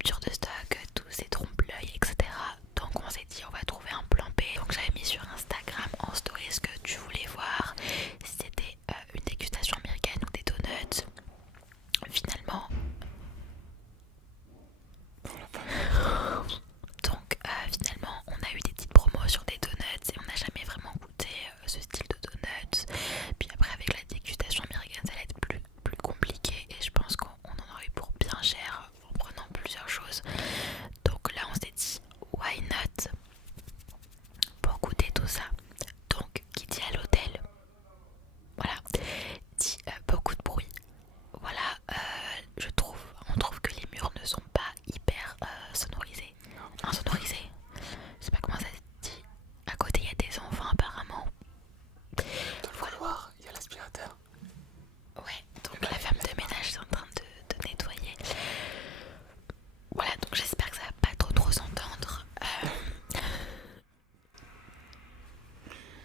rupture de stock, tous ces trompe-l'œil, etc. Donc on s'est dit on va trouver un plan B. Donc j'avais mis sur Instagram en story ce que tu voulais voir, si c'était une dégustation américaine ou des donuts. Finalement, finalement on a eu des petites promos sur des donuts et on n'a jamais vraiment goûté ce style de donuts. Puis après avec la dégustation américaine ça allait être plus compliqué et je pense qu'on en aurait eu pour bien cher en prenant plusieurs choses. Donc là on s'est dit why not pour goûter tout ça. Donc qui dit à l'hôtel, voilà, dit beaucoup de bruit. Voilà, on trouve que les murs ne sont pas hyper sonorisés. Insonorisés, je sais pas comment ça se dit. À côté il y a des enfants apparemment. Dans le couloir, il y a l'aspirateur. Ouais, donc la femme de ménage est en train de nettoyer. Voilà, donc j'espère que ça va pas trop s'entendre.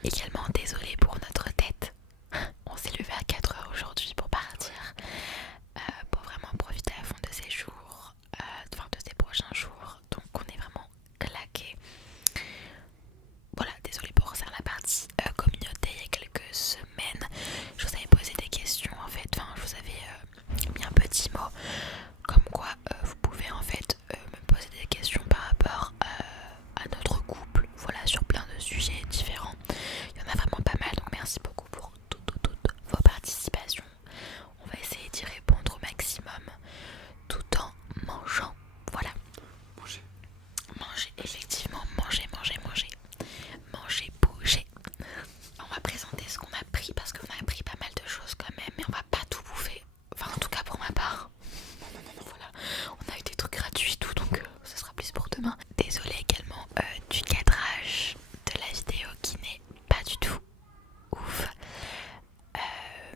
Également désolée pour notre tête. On s'est levé à 4h aujourd'hui pour partir, pour vraiment profiter à fond de ces jours, enfin de ces prochains jours. Donc on est vraiment claqués. Voilà, désolée pour ça la partie communauté il y a quelques semaines. Je vous avais posé des questions en fait, enfin je vous avais mis un petit mot comme quoi vous pouvez en fait me poser des questions par rapport à notre couple, voilà, sur plein de sujets différents. Il y en a vraiment pas mal, donc merci beaucoup pour toutes vos participations. On va essayer d'y répondre au maximum tout en mangeant. Voilà. Manger, effectivement, manger. Manger, bouger. On va présenter ce qu'on a pris parce qu'on a pris pas mal de choses quand même, mais on va pas tout bouffer. Enfin, en tout cas pour ma part. Non, voilà. On a eu des trucs gratuits, tout, donc ce sera plus pour demain. Désolée également du cadrage de la vidéo qui n'est pas du tout ouf.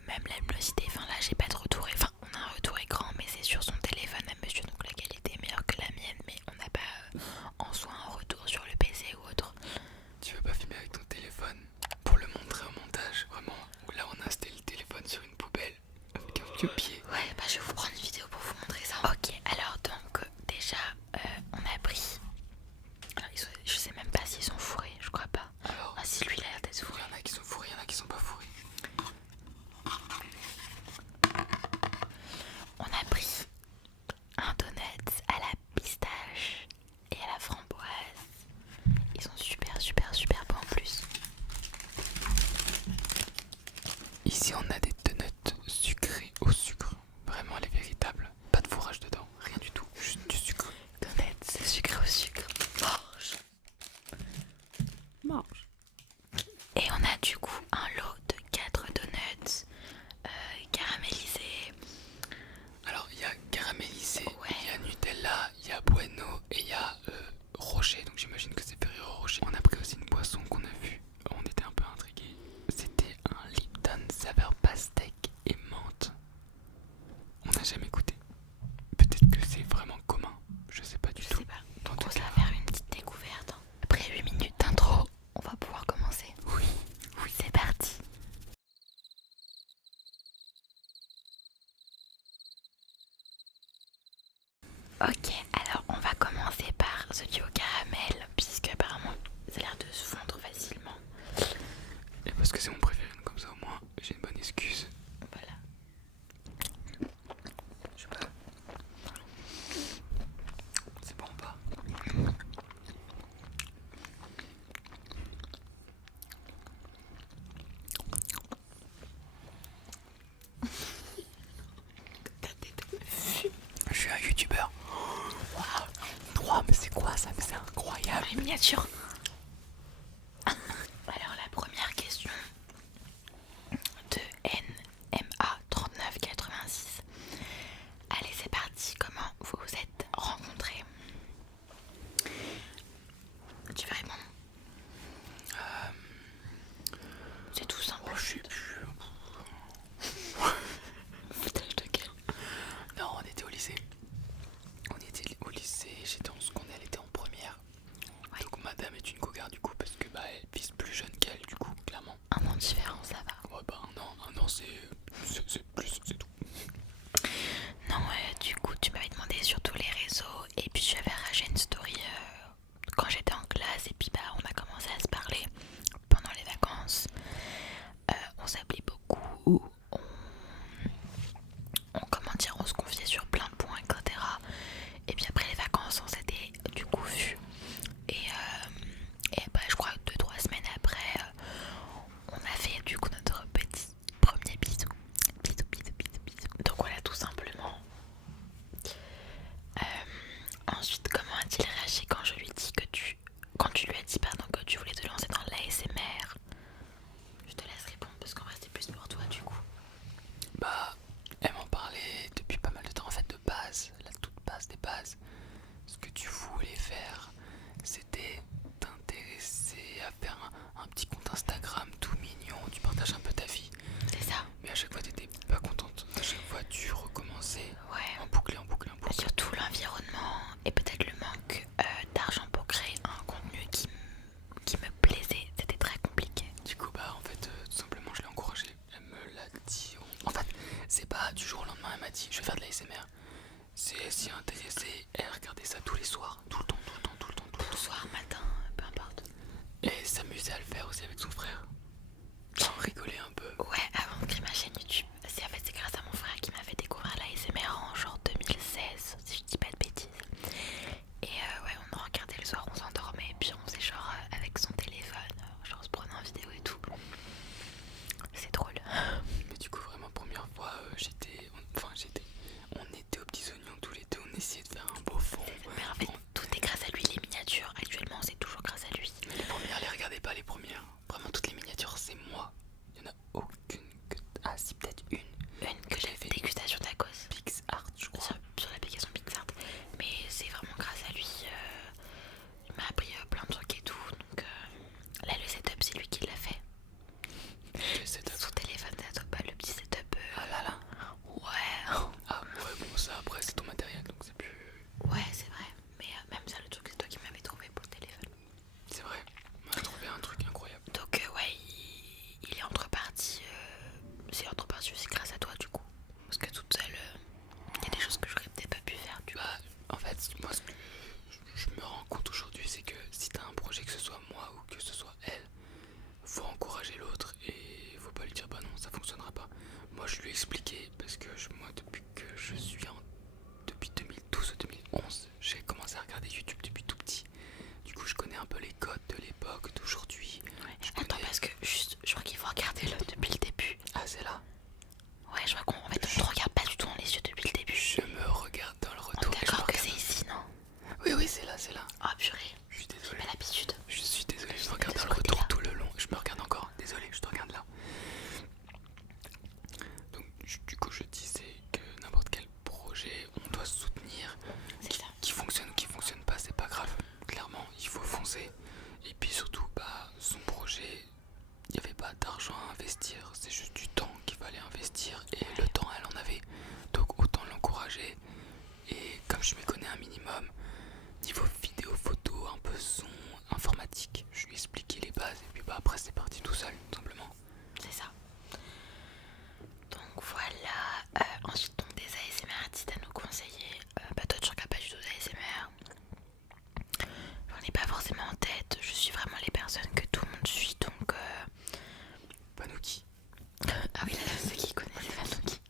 Même la luminosité, enfin là j'ai pas de retour, enfin on a un retour écran mais c'est sur son téléphone à monsieur donc la qualité est meilleure que la mienne, mais on n'a pas en soi un retour sur le PC ou autre. Tu veux pas filmer avec ton téléphone pour le montrer au montage, vraiment? Où là on a installé le téléphone sur une poubelle avec un vieux pied. Ouais, bah je vais vous prendre une vidéo pour vous montrer ça. Ok, alors donc déjà on a pris, alors, je sais même pas s'ils sont fourrés, je crois pas. Alors, ah si, lui il a l'air d'être il fourré. y en a qui sont fourrés, il y en a qui sont pas fourrés. On a pris un donut à la pistache et à la framboise. Ils sont super bons en plus. Ici on a des donuts sucrés au sucre. Vraiment les véritables. Pas de fourrage dedans, rien du tout. Juste du sucre. Donuts, c'est sucré au sucre. Mange. Et on a du coup un lot de 4 donuts caramélisés. Alors il y a caramélisé, Ouais. il y a Nutella, il y a Bueno et il y a Rocher. Donc j'imagine que c'est Ferrero Rocher. On a pris aussi une boisson qu'on a vue. On était un peu intrigués. C'était un Lipton saveur pastèque et menthe. On n'a jamais goûté. Peut-être que c'est vraiment commun. Je sais pas du Je tout. sais pas. En Donc tout on va cas, faire une petite découverte. Après 8 minutes d'intro, on va pouvoir commencer. oui. C'est parti. Ok, alors on va commencer par celui au caramel, puisque apparemment ça a l'air de se fondre facilement. Et parce que c'est mon préféré, donc comme ça au moins j'ai une bonne excuse. Voilà. Je sais pas. C'est bon ou pas? Je suis un youtubeur. Waouh, 3, mais c'est quoi ça? Mais c'est incroyable. Les miniatures. Alors la première question de NMA3986. Allez, c'est parti. Comment vous vous êtes rencontrés? Tu veux répondre? C'est tout simple. Oh, je sais plus. Foutage de gueule. Non, on était au lycée. On était au lycée, j'étais en seconde, elle était en première. Ouais. Donc madame ensuite, comment a-t-il réagi quand je lui dis que quand tu lui as dit pardon que tu voulais te lancer dans l'ASMR? Je te laisse répondre parce qu'en vrai c'était plus pour toi du coup. Bah, elle m'en parlait depuis pas mal de temps en fait de base, la toute base des bases. Ce que tu voulais faire, c'était t'intéresser à faire un petit compte Instagram tout mignon, tu partages un peu ta vie. C'est ça. Mais à chaque fois t'étais pas contente, à chaque fois tu recommençais Ouais. en boucle, en boucle, en boucle. Surtout l'environnement et peut-être le manque d'argent pour créer un contenu qui me plaisait, c'était très compliqué. Du coup bah en fait tout simplement je l'ai encouragée, elle me l'a dit. En fait c'est pas du jour au lendemain elle m'a dit je vais faire de la l'ASMR. C'est elle s'y intéressée, elle regardait ça tous les soirs, tout le temps, tout le temps, tout le temps, tout le temps. Soir, matin, peu importe. Et elle s'amusait à le faire aussi avec son frère. On rigolait un peu. Ouais, avant de créer ma chaîne YouTube, c'est grâce à mon frère qui m'a fait découvrir l'ASMR en genre 2016, si je dis pas de bêtises. Et ouais, on en regardait le soir, on s'endormait, puis on faisait genre avec son téléphone, genre on se prenait en vidéo et tout. C'est drôle. Mais du coup vraiment première fois on était aux petits oignons tous les deux, on essayait de faire un beau fond. Mais en fait tout est grâce à lui, les miniatures actuellement c'est toujours grâce à lui. Mais les premières, les regardez pas les premières. Vraiment toutes les miniatures c'est moi. Il y en a aucune que... Ah si peut-être une. Une que j'ai fait dégustation tacos. PixArt je crois. Sur l'application PixArt. Mais c'est vraiment grâce à lui. Il m'a appris plein de trucs et tout. Donc là le setup c'est lui qui l'a fait. Quel setup? Son téléphone ça pas le petit setup. Ah là là. Ouais. Ah ouais bon ça après c'est ton matériel donc c'est plus... Ouais c'est vrai. Mais même ça le truc c'est toi qui m'avais trouvé pour le téléphone. C'est vrai. On a trouvé un truc incroyable. Donc ouais il est entre parties. C'est entre parties aussi grâce à toi du coup. Parce que toute seule il y a des choses que j'aurais peut-être pas pu faire. Tu vois. Bah en fait moi ce que je me rends compte aujourd'hui c'est que si t'as un projet, que ce soit moi ou que ce soit elle, faut encourager l'autre et faut pas lui dire bah non ça fonctionnera pas. Moi je lui ai expliqué parce que moi depuis que je suis depuis 2012 ou 2011 j'ai commencé à regarder YouTube depuis tout petit. Du coup je connais un peu les codes de l'époque, d'aujourd'hui. Ouais. Attends parce que juste je crois qu'il faut regarder là depuis le début. Ah c'est là. Ouais je crois qu'en fait on ne regarde pas du tout dans les yeux depuis le début. Je me regarde dans le On retour. est d'accord que c'est ici non? Oui c'est là, c'est là. Oh purée. Je suis J'ai désolé. pas l'habitude. Je suis désolé, je me De regarde ce dans le retour côté-là. tout le long. Je me regarde encore, désolé, je te regarde là. Donc du coup je disais que n'importe quel projet on doit soutenir, C'est ça. qui fonctionne ou qui fonctionne pas, c'est pas grave. Clairement, il faut foncer. Et puis surtout, bah son projet, il n'y avait pas d'argent à investir, c'est juste du temps qu'il fallait investir. Et le temps elle en avait. Donc autant l'encourager. Et comme je m'y connais un minimum, niveau vidéo, photo, un peu son, informatique, je lui ai expliqué les bases et puis bah après c'est parti tout seul, tout simplement. C'est ça. Donc voilà. Ensuite donc des ASMR artistes à nous conseiller. Bah toi tu regardes pas du tout d'ASMR. J'en ai pas forcément en tête. Je suis vraiment les personnes que tout le monde suit donc Panouki. ah oui là ceux qui connaissent Vanouki.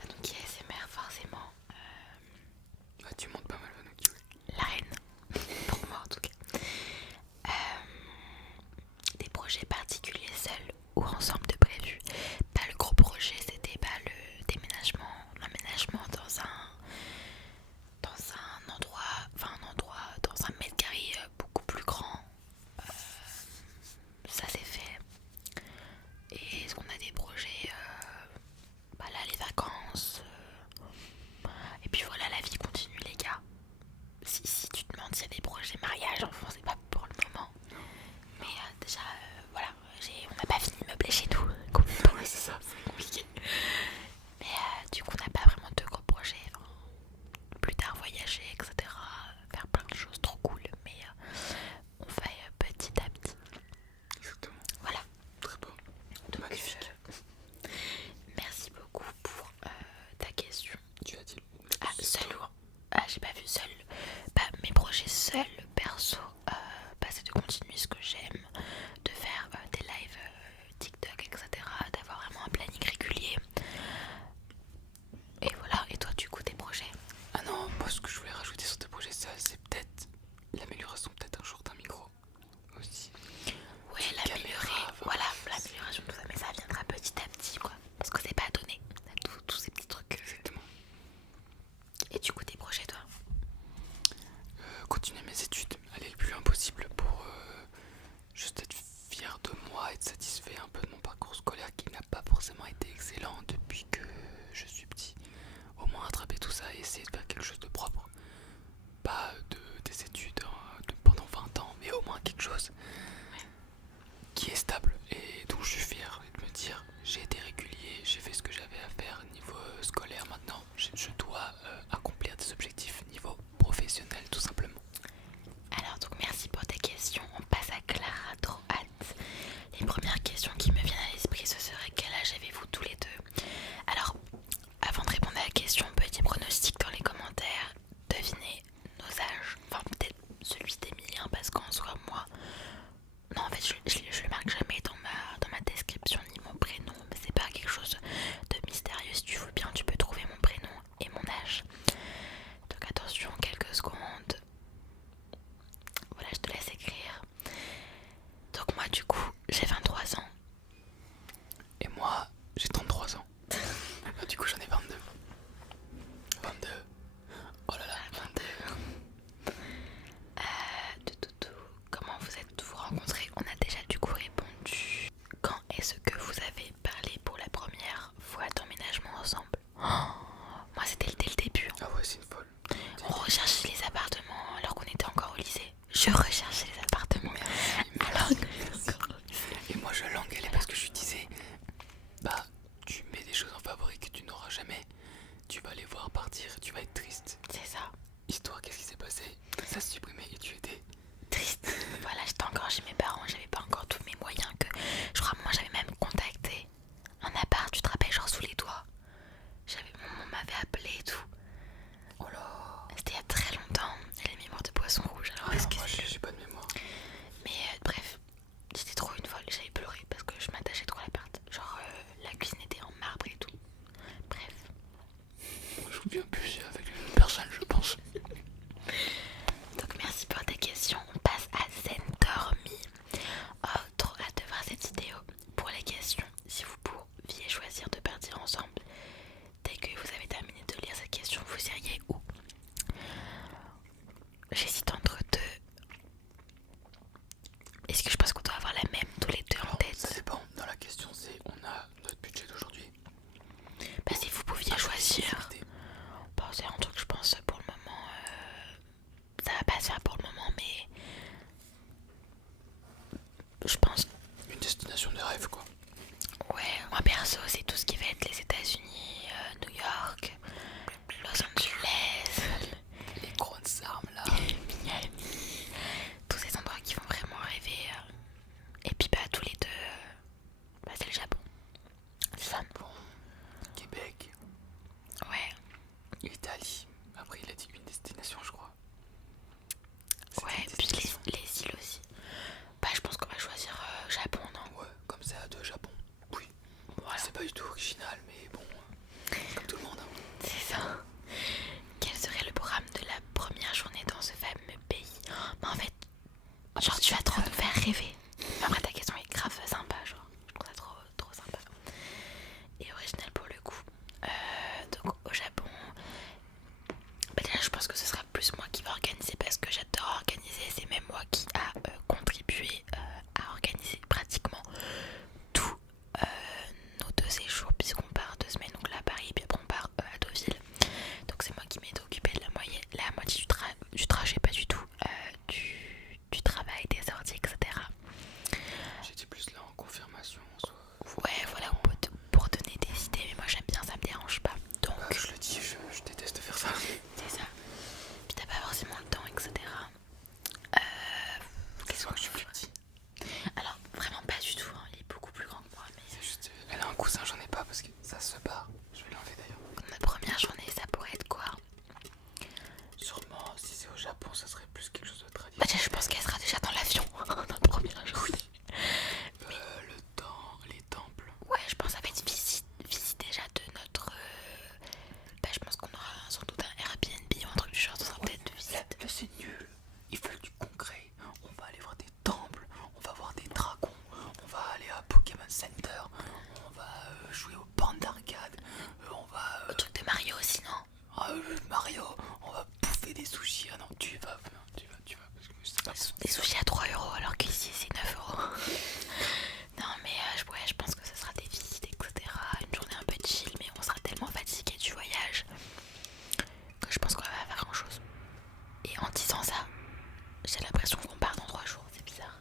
Vanouki ASMR forcément. Ah, tu montes pas mal Panouki, oui. La reine. Pour moi en tout cas. Des projets particuliers seuls ou ensemble de prévus. Pas le gros projet, c'était pas le déménagement, l'emménagement dans un endroit, dans un mètre carré beaucoup plus grand. Ça c'est fait. Et est-ce qu'on a des projets bah là les vacances et puis voilà la vie continue les gars. Si tu te demandes s'il y a des projets mariage enfant c'est pas pour le moment. Mais déjà voilà on n'a pas fini de meubler chez nous. Ouais, c'est ça. C'est compliqué. Mais du coup on n'a pas vraiment de gros projets. Enfin, plus tard voyager etc. Faire plein de choses trop cool. Mais on fait petit à petit. Exactement. Voilà. Très beau. Donc, magnifique. Merci beaucoup pour ta question. Tu as dit Ah, seul ou... Ah, j'ai pas vu seul. Bah, mes projets seuls, perso, bah, c'est de continuer ce que j'aime, de faire des lives TikTok, etc. D'avoir vraiment un planning régulier. Et voilà, et toi, du coup, tes projets? Ah non, moi ce que je voulais rajouter sur tes projets seuls, c'est peut-être l'amélioration peut-être un jour d'un micro aussi. Ouais, Une l'améliorer, caméra, enfin, voilà, l'amélioration de tout ça, mais ça viendra petit à petit, quoi. Parce que c'est pas donné, tous ces petits trucs. Exactement. Et du coup, tes projets, toi? chose qui est stable et dont je suis fier de me dire j'ai été régulier, j'ai fait ce que j'avais à faire niveau scolaire. Maintenant je dois accomplir des objectifs niveau professionnel tout simplement. Alors donc merci pour tes questions, on passe à Clara, trop hâte. Les premières questions qui me viennent à l'esprit ce serait quel âge avez-vous tous les deux? Alors avant de répondre à la question, petit pronostic dans les commentaires, devinez nos âges, enfin peut-être celui d'Emilien parce qu'en soi moi, non en fait je le marque jamais dans ma description ni mon prénom, mais c'est pas quelque chose de mystérieux, si tu veux bien tu peux trouver mon prénom et mon âge. Donc attention, quelques secondes. Voilà, je te laisse écrire. Donc moi du coup, j'ai 23 ans. Et moi j'ai 33 ans. Du coup j'en ai 22. 22. Oh là là, 22. Comment vous êtes-vous rencontrés? On a déjà du coup répondu. Quand est-ce que vous avez parlé pour la première fois d'emménagement ensemble? Moi c'était dès le début. Ah ouais, c'est une folle. On recherchait les appartements alors qu'on était encore au lycée. Je recherchais les appartements alors que j'étais encore au lycée. Et moi je l'engueulais parce que je lui disais bah tu mets des choses en favori que tu n'auras jamais. Tu vas les voir partir, tu vas être triste. C'est ça. Histoire, qu'est-ce qui s'est passé? Ça se supprimait et tu étais Triste. Voilà, j'étais encore chez mes parents, j'avais pas encore tous mes moyens que. Je crois moi j'avais même contacté un appart, tu te rappelles, genre sous les doigts. On m'avait appelé et tout. oh là. C'était il y a très longtemps. Et les mémoires de poisson rouge. Alors est-ce que Moi c'est. j'ai pas de mémoire. Mais bref, j'étais trop une folle, j'avais pleuré parce que je m'attachais trop à l'appart. Genre la cuisine était en marbre et tout. Bref. Je me souviens plus avec une personne je pense. Donc merci pour ta question. On passe à Zen Dormi. Oh, trop hâte de voir cette vidéo. Pour les questions, si vous pouviez choisir de partir ensemble, dès que vous avez terminé de lire cette question, vous iriez où? J'hésite entre deux. Est-ce que je pense qu'on doit avoir la même tous les deux en Alors, tête? ça dépend. Dans la question c'est on a notre budget d'aujourd'hui. Bah si vous pouviez choisir. Activité. Bon, c'est un truc je pense pour le moment. Ça va pas se faire pour le moment, mais je pense. Une destination de rêve quoi. Ouais, moi perso, c'est tout ce qui va être les États-Unis, New York, Los Angeles, Les grosses armes là. Miami, tous ces endroits qui font vraiment rêver. Et puis bah tous les deux, bah, c'est le Japon. C'est ça. Bon, Québec, Ouais, Italie. Après il a dit une destination je crois. ouais, puis les îles aussi. Bah je pense qu'on va choisir Japon, non? Ouais, comme ça de Japon. Oui. Voilà, C'est pas du tout original mais bon, comme tout le monde. Hein. c'est ça. Quel serait le programme de la première journée dans ce fameux pays? Bah en fait, genre tu vas trop nous faire rêver. Après ta question est grave sympa, genre. Je trouve ça trop sympa. Et original pour le coup. Donc au Japon, bah déjà je pense que ce sera plus moi qui va organiser parce que j'adore organiser. C'est même moi qui a contribué à organiser pratiquement tous nos 2 séjours puisqu'on part 2 semaines donc là à Paris et puis après on part à Deauville. Donc c'est moi qui m'ai occupée de la moitié du trajet, pas du tout, du travail, des sorties, etc. J'étais plus là en confirmation en soi. Ouais, voilà, pour donner des idées, mais moi j'aime bien, ça me dérange pas. Donc, Je le dis, je déteste faire ça. c'est ça. Puis t'as pas forcément le temps, etc. Qu'est-ce que je suis plus petit? Alors, vraiment pas du tout, hein, il est beaucoup plus grand que moi. Mais C'est juste, elle a un coussin, j'en ai pas parce que ça se barre. Je vais l'enlever d'ailleurs. notre première journée, ça pourrait être quoi? Sûrement, si c'est au Japon, ça serait plus quelque chose de Bah, traditionnel. déjà, je pense qu'elle sera déjà dans l'avion, notre première journée. Le temps, les temples. Ouais, je pense que ça va être visite déjà de notre. Bah, je pense qu'on aura sans doute un Airbnb ou un truc du genre, ça sera peut-être de visite. Là, c'est nul. Il faut du concret. On va aller voir des temples, on va voir des dragons, on va aller à Pokémon Center, on va jouer aux bornes d'arcade, on va. Le truc de Mario aussi, non? Mario, on va bouffer des sushis. Ah non, tu vas. Parce que c'est pas bon. Des sushis à 3 € alors qu'ici c'est 9 €. Non, mais ouais, je pense que ce sera des visites, etc. Une journée un peu chill, mais on sera tellement fatigué du voyage que je pense qu'on va pas faire grand chose. Et en disant ça, j'ai l'impression qu'on part dans 3 jours, c'est bizarre.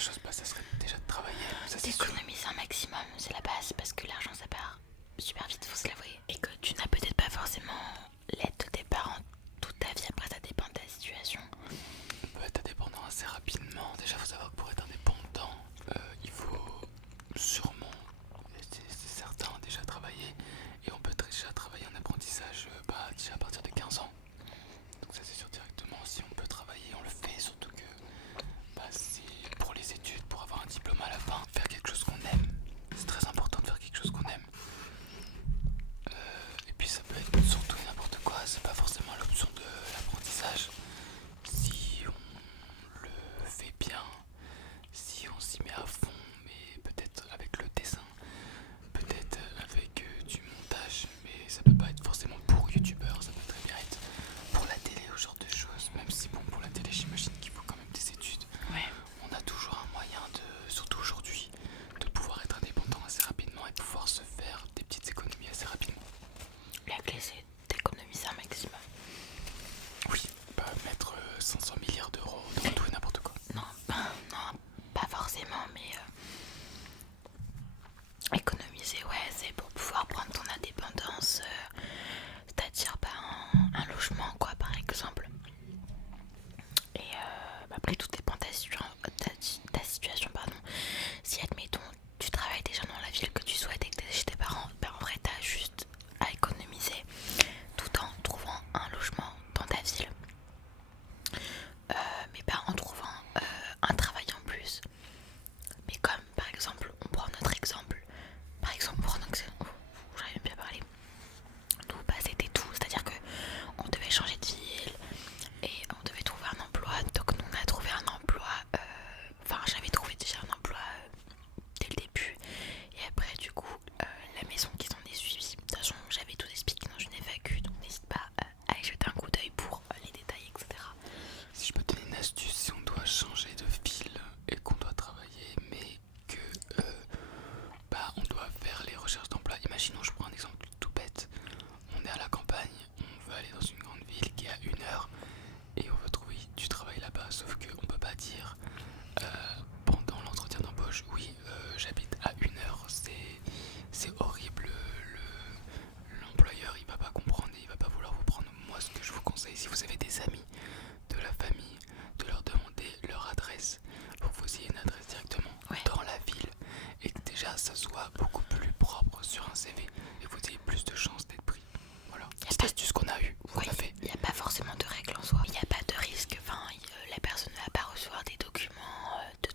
première chose, ça serait déjà de travailler, ça c'est sûr. d'économiser un maximum, c'est la base, parce que l'argent ça part super vite, faut se l'avouer. Et que tu n'as peut-être pas forcément l'aide de tes parents toute ta vie, après ça dépend de ta situation. On peut être indépendant assez rapidement. Déjà, faut savoir que pour être indépendant, il faut sûrement, c'est certain, déjà travailler. Et on peut déjà travailler en apprentissage déjà à partir de 15 ans. Donc ça c'est sûr directement, si on peut travailler, on le fait. Surtout que c'est pour les études, pour avoir un diplôme à la fin. Faire quelque chose qu'on aime, c'est très important de faire quelque chose qu'on aime. Et puis ça peut être surtout n'importe quoi, c'est pas forcément l'option de l'apprentissage. Si on le fait bien, si on s'y met à fond, mais peut-être avec le dessin, peut-être avec du montage, mais ça peut pas être forcément pour youtubeur, ça peut très bien être pour la télé ou ce genre de choses. Même si bon, pour la télé j'imagine qu'il faut quand même des études. Ouais. On a toujours un moyen de, surtout aujourd'hui, de pouvoir être indépendant assez rapidement et de pouvoir se faire des petites économies assez rapidement. La clé c'est d'économiser un maximum. Oui, mettre 500 milliards d'euros dans tout et n'importe quoi. Non, non, pas forcément, mais économiser, ouais, c'est pour pouvoir prendre ton indépendance, c'est-à-dire un logement, quoi, par exemple. Et après, tout dépend de ta situation, pardon. Si, admettons, tu travailles déjà dans la ville que tu souhaites et que tu es chez tes parents, en vrai, tu as juste à économiser tout en trouvant un logement dans ta ville. Mais pas en trouvant un travail en plus. Mais comme par exemple, on prend notre exemple. Par exemple, on prend notre exemple. J'arrive même plus à parler. Nous, c'était tout. C'est-à-dire que on devait changer de ville et on devait trouver un emploi. Donc nous, on a trouvé un emploi. Enfin, j'avais trouvé déjà un emploi dès le début. Et après, du coup, la maison qui s'en est suivie. De toute façon, j'avais tout expliqué dans une FAQ. Donc n'hésite pas à y jeter un coup d'œil pour les détails, etc. Si je peux te donner une astuce, si on doit changer de ville et qu'on doit travailler, mais que on doit faire les recherches d'emploi. Imaginons, je prends un exemple tout bête. On est à la campagne, on veut aller dans une grande ville qui est à 1 heure et on veut trouver du travail là-bas. Sauf qu'on peut pas dire pendant l'entretien d'embauche, oui, j'habite à 1 heure. C'est horrible. L'employeur il va pas comprendre et il va pas vouloir vous prendre. Moi, ce que je vous conseille, si vous avez des amis, de la famille, de leur demander leur adresse pour que vous ayez une adresse directement dans la ville et que déjà ça soit beaucoup plus propre sur un CV et que vous ayez plus de chances d'être pris. Voilà, c'est l'astuce qu'on a eu, qu'on a fait. Il n'y a pas forcément de règle en soi. Il n'y a pas de risque. Enfin, la personne ne va pas recevoir des documents de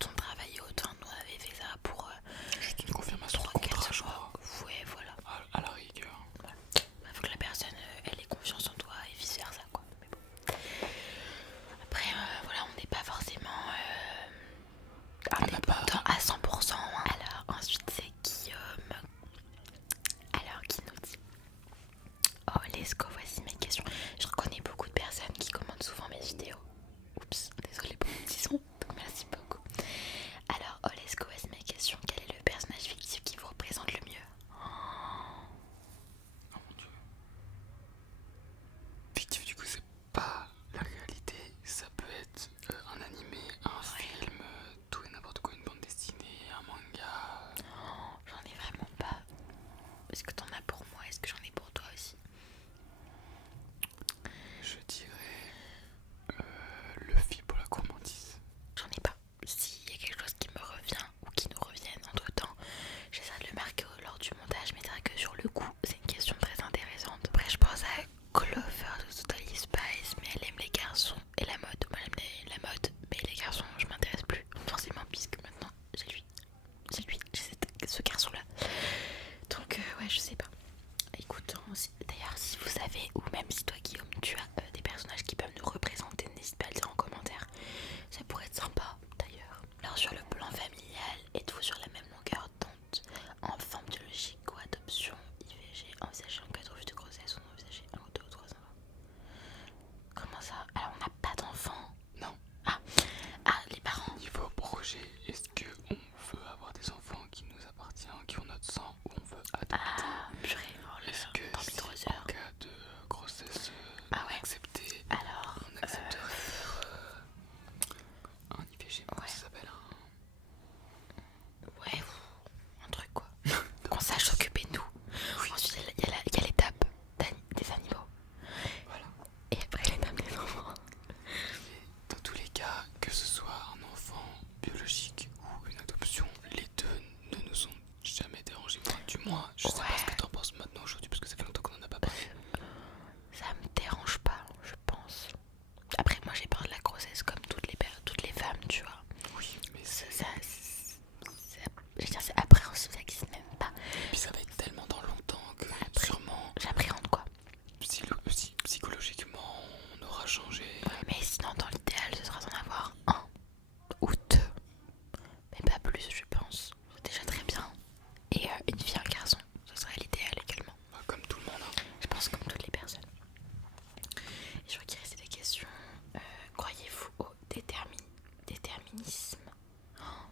cynisme.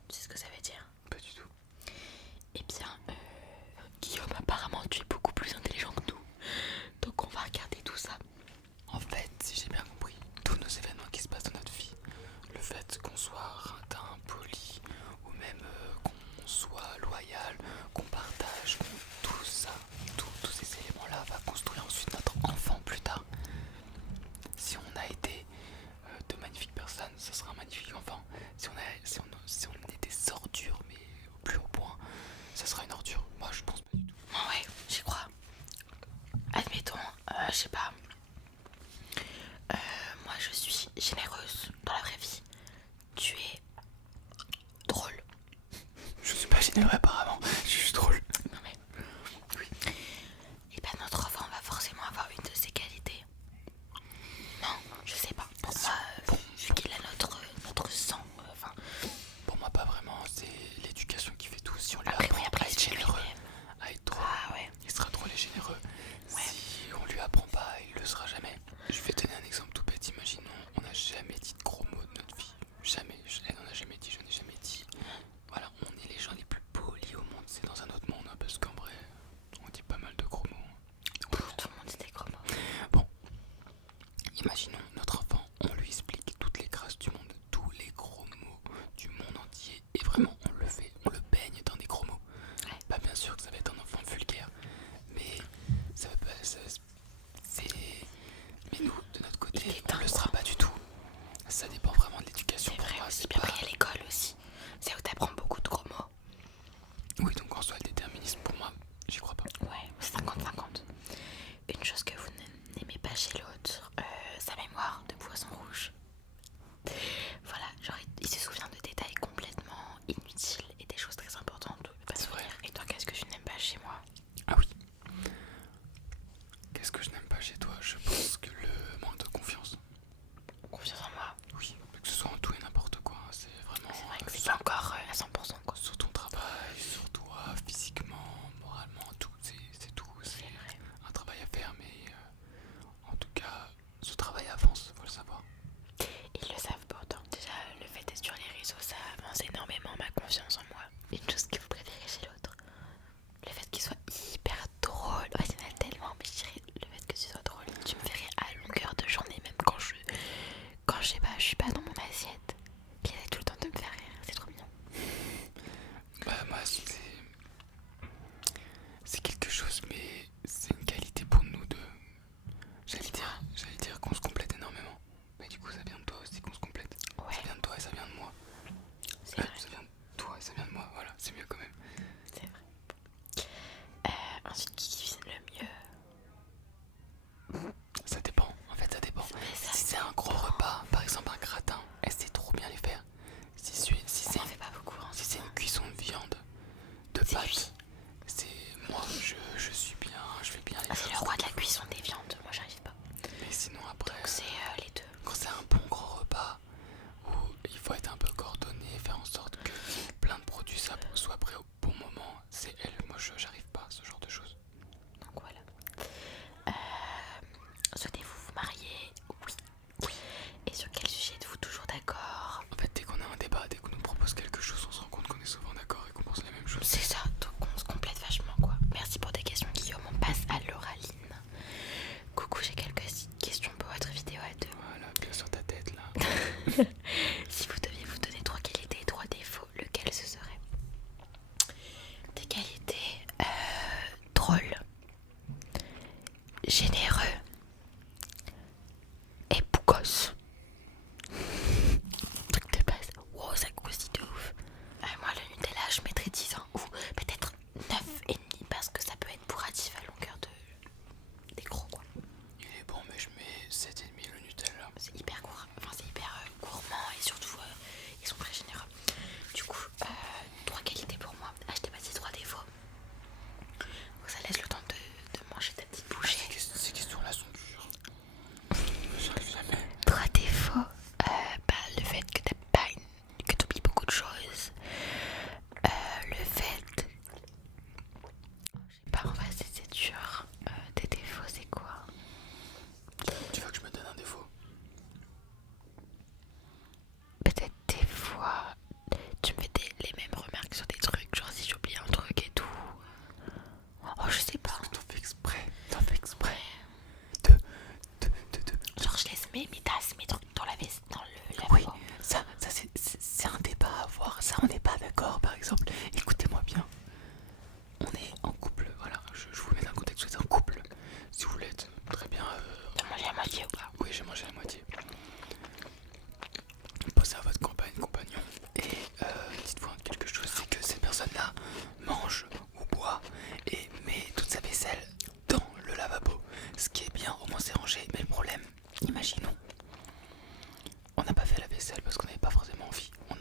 Tu sais ce que ça veut dire? Pas du tout. Eh bien, Guillaume, apparemment, tu es beaucoup plus intelligent que nous. Donc, on va regarder tout ça. En fait, si j'ai bien compris, tous nos événements qui se passent dans notre vie, le fait qu'on soit radin, poli, ou même qu'on soit loyal, qu'on partage, tout ça, tous ces éléments-là va construire ensuite notre enfant plus tard. Si on a été de magnifiques personnes, ce sera un magnifique enfant. Si on est des ordures, mais au plus haut point, ça sera une ordure. Moi, je pense pas du tout. Ouais, j'y crois. Admettons, je sais pas. Moi, je suis généreuse dans la vraie vie. Tu es drôle. Je suis pas généreux apparemment, je suis juste drôle. Non mais, oui. Et ben notre enfant va forcément avoir une de ces qualités. Non, je sais pas. Pour moi, vu qu'il a notre sang, enfin. Pour moi, pas vraiment, c'est l'éducation qui fait tout. Si on lui Après, apprend oui, après, à être c'est généreux, lui-même. à être drôle, Ah ouais. il sera drôle et généreux. Ouais. Si on lui apprend pas, il le sera jamais. Je vais donner un exemple tout bête. Imaginons, on n'a jamais dit de gros mots de notre vie. Jamais. Elle n'en a jamais dit, je n'en ai jamais dit. Voilà, on est les gens les plus polis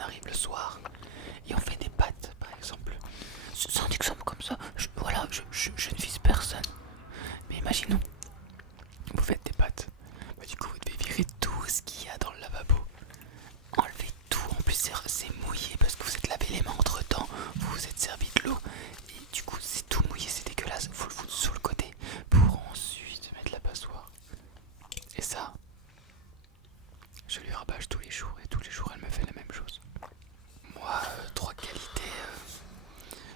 arrive le soir et on fait des pâtes par exemple. C'est un exemple comme ça, je ne vise personne. Mais imaginons, vous faites des pâtes. Bah, du coup vous devez virer tout ce qu'il y a dans le lavabo. Enlevez tout, en plus c'est mouillé parce que vous êtes lavé les mains entre temps, vous vous êtes servi de l'eau. Et du coup c'est tout mouillé, c'est dégueulasse, faut le foutre sous le côté pour ensuite mettre la passoire. Et ça, je lui rabâche tous les jours et tous les jours elle me fait la même chose. Moi, trois qualités,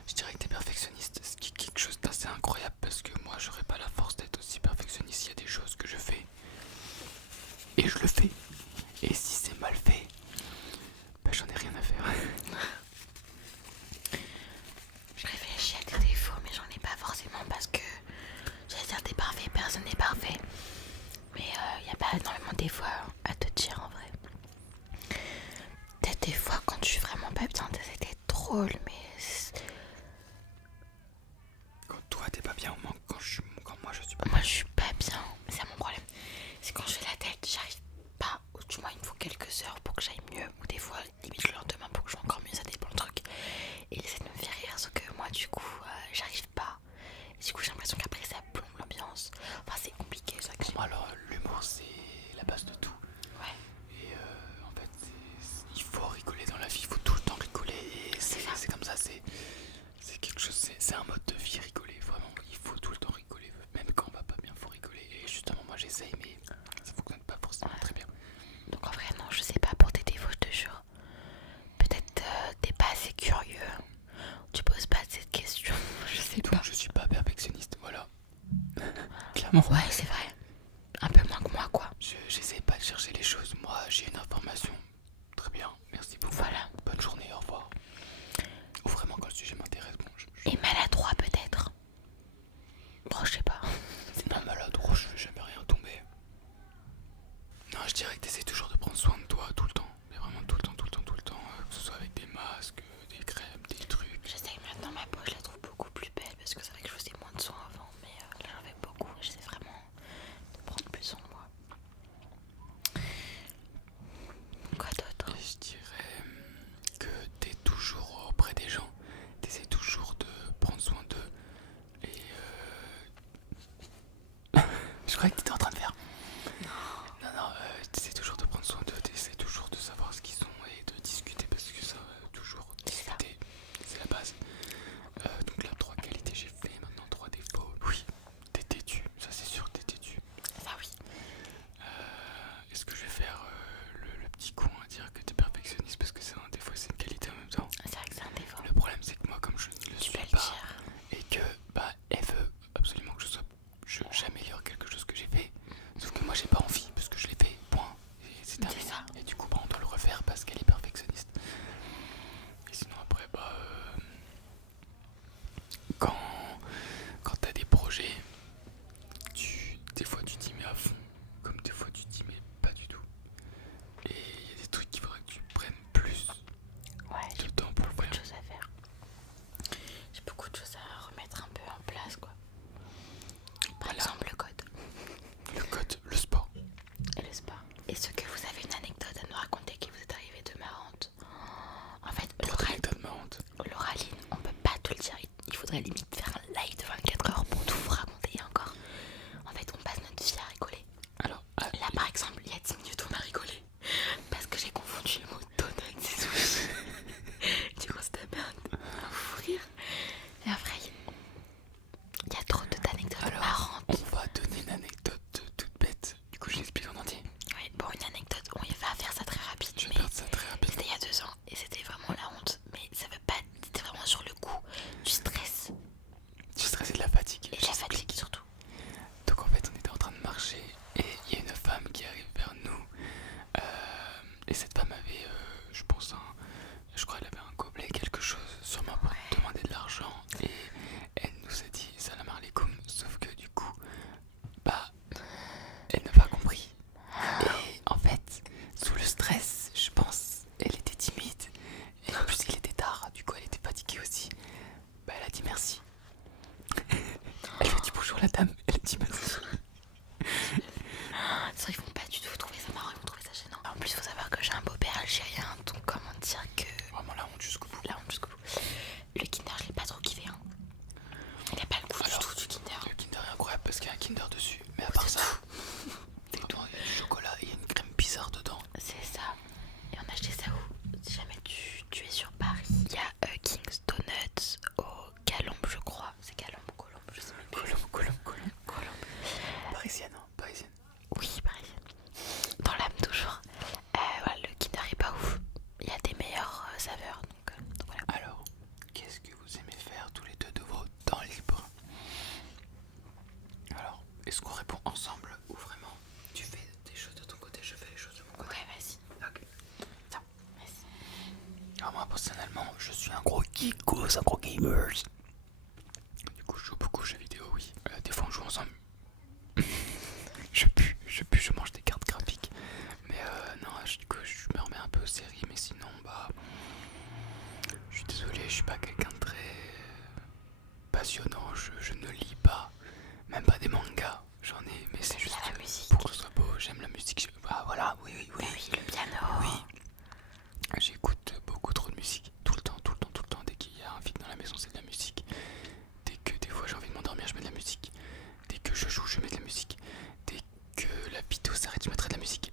je dirais que t'es perfectionniste, ce qui est quelque chose d'assez incroyable parce que moi j'aurais pas la force d'être aussi perfectionniste. Il y a des choses que je fais et je le fais. Et si c'est mal fait, bah j'en ai rien à faire. Je réfléchis à tes défauts, mais j'en ai pas forcément parce que j'allais dire t'es parfait, personne n'est parfait. Mais y a pas énormément de défauts à te dire en vrai. Peut-être des fois quand je suis vraiment pas bien, t'essaies d'être drôle, mais Quand toi t'es pas bien, quand moi je suis pas moi je suis pas bien. C'est ça mon problème. C'est quand je fais la tête, j'arrive pas. Ou du moins il me faut quelques heures pour que j'aille mieux. Ou des fois limite le lendemain pour que je sois encore mieux, ça dépend le truc. Et il essaie de me faire rire, sauf que moi du coup j'arrive pas. Et du coup j'ai l'impression qu'après ça plombe l'ambiance. Enfin c'est compliqué ça que j'ai. Moi alors l'humour c'est la base de tout. Ouais. Et en fait il faut rigoler dans la vie, il faut tout le temps rigoler. Et c'est comme ça, c'est quelque chose, c'est un mode de vie, rigoler, vraiment. Il faut tout le temps rigoler, même quand on va pas bien, faut rigoler. Et justement moi j'essaye mais ça fonctionne pas forcément très bien. Donc en vrai non, je sais pas pour tes défauts, je te jure. Peut-être t'es pas assez curieux. Tu poses pas cette question. Je sais pas. Donc je suis pas perfectionniste, voilà. Clairement. Ouais c'est vrai. Un peu moins que moi quoi. J'essaie pas de chercher les choses, moi j'ai une information. Très bien, merci beaucoup. Voilà. Bonne journée, au revoir. Ou vraiment quand le sujet m'intéresse, bon Et maladroit peut-être. Bon je sais pas. Non, maladroit, je fais jamais rien tomber. Non, je dirais que t'essaies toujours de prendre soin de toi tout le temps. Mais vraiment tout le temps, tout le temps, tout le temps. Que ce soit avec des masques, des crèmes, des trucs. J'essaye maintenant, ma peau je la trouve beaucoup plus belle parce que c'est vrai que je faisais moins de soins avant, mais là j'en fais beaucoup et j'essaie vraiment de prendre plus soin de moi. Quoi d'autre? Et je dirais que t'es toujours auprès des gens. T'essaies toujours de prendre soin d'eux. Et je croyais que t'étais en train de faire. Non, t'essaies toujours de prendre soin d'eux, t'essaies toujours de savoir ce qu'ils sont et de discuter parce que ça, toujours discuter, c'est la base. Donc là, 3 qualités j'ai fait, maintenant 3 défauts. Oui, t'es têtu, ça c'est sûr, t'es têtu. Ça oui. Est-ce que je vais faire le petit con à dire que t'es perfectionniste parce que c'est un défaut et c'est une qualité en même temps? C'est vrai que c'est un défaut. Le problème c'est que moi comme je ne le Tu suis peux le pas dire. et que bah elle veut absolument que j'améliore quelque chose que j'ai fait, sauf que moi j'ai pas envie parce que je l'ai fait, point. Et c'est terminé. ça. Et du coup bah on doit le refaire parce qu'elle est perfectionniste. Et sinon après bah quand t'as des projets, des fois tu t'y mets à fond, comme des fois tu t'y mets pas du tout. Et il y a des trucs qu'il faudrait que tu prennes plus Ouais, de j'ai temps pour le beaucoup de faire. choses à faire. J'ai beaucoup de choses à remettre un peu en place quoi. Par Voilà. exemple le code Le code, le sport. et le sport. Est-ce que vous avez une anecdote à nous raconter qui vous est arrivée de marrante? En fait, Trop d'anecdotes marrantes. Lauraline, on peut pas tout le dire. Il faudrait limite faire un live de 24 heures pour tout vous raconter. Et encore, en fait, on passe notre vie à rigoler. Alors, Là, par exemple, il y a 10 minutes, on a rigolé parce que j'ai confondu le mot donut avec ses souches. Du coup, c'était merde. Un fou rire. Et après, il y a trop d'anecdotes marrantes. on va donner une anecdote toute bête. Du coup, je l'explique en entier. Oui, bon, une anecdote, on va faire ça très rapide. Je vais Mais faire ça très rapide. c'était il y a 2 ans et c'était vraiment la honte. Mais ça veut pas. C'était vraiment sur le coup du stress Je suis stressé de la fatigue. et de la fatigue surtout. Donc en fait, on était en train de marcher et il y a une femme qui arrive vers nous. Et cette femme avait, je pense, je crois qu'elle avait un gobelet, quelque chose, sûrement pour demander de l'argent. Et elle nous a dit salam alaikum, sauf que du coup, bah, elle n'a pas compris. Et en fait, sous le stress, je pense, elle était timide. Et en plus, il était tard, du coup, elle était fatiguée aussi. Bah, elle a dit merci. Elle lui a dit bonjour la dame, elle a dit merci. C'est vrai, ils vont pas du tout trouver ça marrant, ils vont trouver ça gênant. En plus, faut savoir que j'ai un beau-père algérien, donc comment dire que personnellement, je suis un gros geekos, un gros gamer. Du coup, je joue beaucoup aux jeux vidéo, oui. Des fois, on joue ensemble. Je mange des cartes graphiques. Mais non, du coup, je me remets un peu aux séries. Mais sinon, bah, je suis désolé, je suis pas quelqu'un de très passionnant. Je ne lis pas, même pas des mangas. J'en ai, mais c'est juste la musique. pour que ce soit beau. J'aime la musique. Ah voilà, oui. Oui, le piano. Oui. J'écoute beaucoup trop de musique. Tout le temps. Dès qu'il y a un vide dans la maison, c'est de la musique. Dès que des fois j'ai envie de m'endormir, je mets de la musique. Dès que je joue, je mets de la musique. Dès que la vidéo s'arrête, je mettrai de la musique.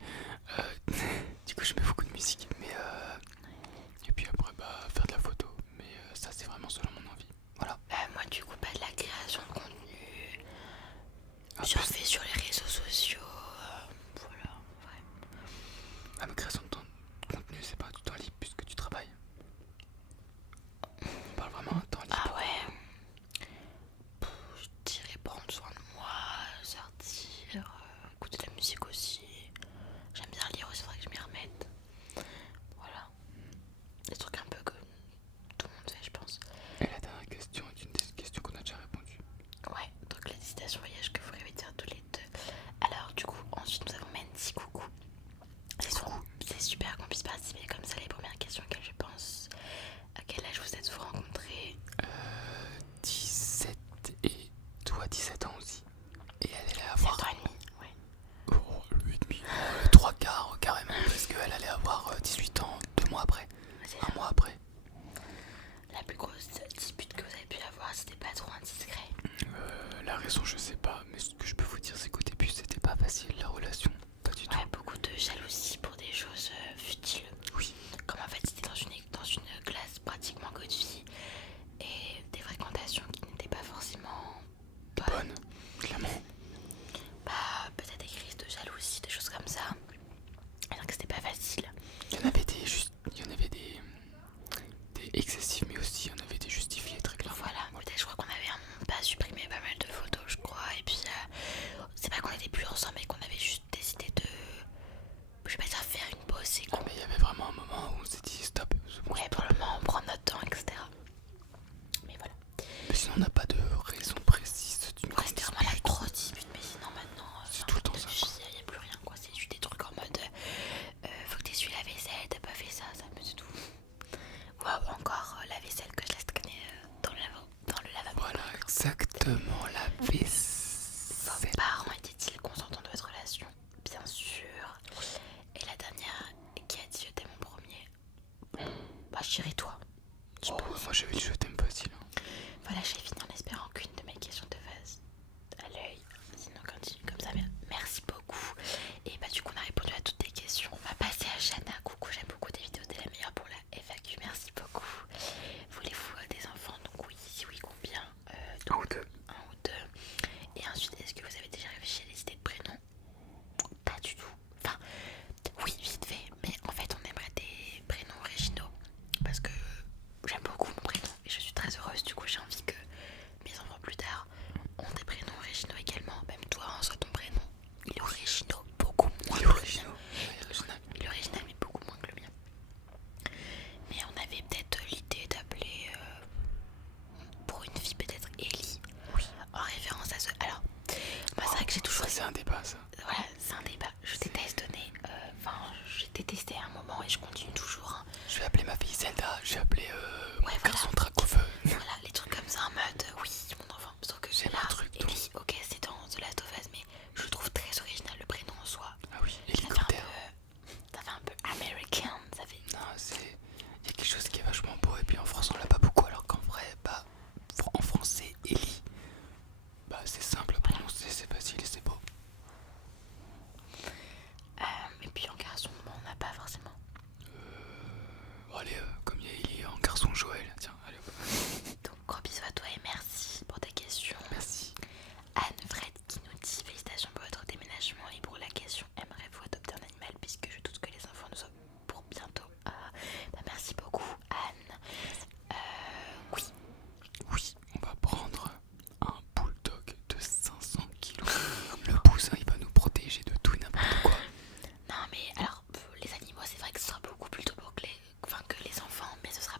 Du coup, je mets beaucoup de musique. Mais et puis après, bah, faire de la photo. Mais ça, c'est vraiment selon mon envie. Voilà. Moi, du coup, pas de la création de contenu. Ah, J'en fais sur les réseaux sociaux. Voilà, ouais. Ah, ma création de contenu, c'est pas du temps libre puisque tu travailles. On parle vraiment un temps libre. Ah ouais. Je dirais prendre soin de moi, sortir, écouter de la musique aussi. J'aime bien lire aussi, il faudrait que je m'y remette. Voilà. Des trucs un peu que tout le monde fait, je pense. Et la dernière question est une des questions qu'on a déjà répondu. Ouais, donc les destinations voyage que vous rêvez de faire tous les deux. Alors, du coup, ensuite nous avons Mandy, coucou. C'est super qu'on puisse participer comme ça les premières questions auxquelles je pense. À quel âge vous êtes-vous rencontrés? 17 et toi 17 ans aussi. Et elle allait avoir 7 ans et demi, ouais. oh, 8,5, 3 quarts carrément, parce qu'elle allait avoir 18 ans 2 mois après. C'est Un ça. mois après. La plus grosse dispute que vous avez pu avoir, c'était pas trop indiscret. La raison je sais pas, mais ce que je peux vous dire c'est qu'au début c'était pas facile la relation. Pas du tout. Ouais, beaucoup de jalousie pour des choses futiles. Oui. Comme en fait c'était dans une classe pratiquement que de filles et des fréquentations qui n'étaient pas forcément Bonne, clairement. bah, peut-être des crises de jalousie, des choses comme ça. Et donc c'était pas facile. Il y en avait des excessifs, mais aussi il y en avait des justifiés très clairement. Voilà, peut-être je crois qu'on avait pas supprimé pas mal de photos, je crois. Et puis c'est pas qu'on était plus ensemble, mais qu'on avait juste décidé de, je vais pas dire faire une pause, c'est Non, con. mais il y avait vraiment un moment où on s'est dit stop. Ouais, pour le moment on prend notre temps, etc. Mais voilà. Mais sinon on n'a pas de raison précise d'une Ouais, grande c'était dispute. vraiment la grosse dispute, mais sinon maintenant, C'est tout le temps ça. il y a plus rien quoi. C'est juste des trucs en mode faut que t'essuies la vaisselle, t'as pas fait ça, ça me c'est tout. Ou encore la vaisselle que je laisse traîner dans le lavabo. Voilà, exactement, la Vos vaisselle. parents étaient-ils consentants de votre relation? Bien sûr. Et la dernière qui a dit je t'aime en premier? Bah je dirais toi. Je Oh, pense. moi j'avais dit je t'aime facile. Voilà, j'ai fini en espérant qu'une de mes questions te fasse à l'œil. Sinon continue comme ça. Mais merci beaucoup. Et bah du coup on a répondu à toutes tes questions. On va passer à Shana. Coucou, j'aime beaucoup tes vidéos, t'es la meilleure pour la FAQ. Merci beaucoup. Voulez-vous des enfants? Donc oui, si oui, combien? Un ou deux. Un ou deux. Et ensuite, est-ce que vous avez déjà réfléchi à des idées de prénoms? Pas du tout. Enfin, oui, vite fait. Mais en fait, on aimerait des prénoms originaux. Parce que j'aime beaucoup mon prénom. Et je suis très heureuse. Du coup, j'ai envie que mes enfants plus tard ont des prénoms originaux également. Même toi, en soit ton prénom. Il est original, beaucoup moins que le mien. Il est original, mais beaucoup moins que le mien. Mais on avait peut-être l'idée d'appeler pour une fille peut-être Ellie, en référence à ce. Alors, moi c'est vrai que j'ai toujours. Ça c'est un débat ça. Voilà, c'est un débat. Je déteste donner. Enfin, j'ai détesté à un moment et je continue toujours. Hein. Je vais appeler ma fille Zelda, je vais appeler mon voilà. garçon Dracofeu. Voilà, les trucs comme ça en mode oui, mon enfant. Sauf que C'est là, mon truc, donc. Ellie, ok, c'est dans The Last of Us, mais je le trouve très original le prénom en soi. Ah oui, hélicoptère. Ça fait un peu American, ça fait. Non, c'est. Il y a quelque chose qui est vachement beau et puis en France on l'a pas beaucoup alors qu'en vrai, bah. En français, Ellie. Bah c'est simple à prononcer, c'est facile et c'est beau. Et puis en garçon, bon, on n'a pas forcément. Bon, allez, comme il y a Ellie en garçon Joël, tiens, allez hop. Donc gros bisous à toi et merci pour ta question. Merci. Anne Fred qui nous dit félicitations pour votre déménagement et pour la question aimerez-vous adopter un animal puisque je doute que les enfants ne soient pour bientôt. Bah merci beaucoup Anne. Oui. Oui, on va prendre un bulldog de 500 kilos. Le poussin il va nous protéger de tout et n'importe quoi. Non mais alors les animaux c'est vrai que ce sera beaucoup plutôt pour que les enfants, mais ce sera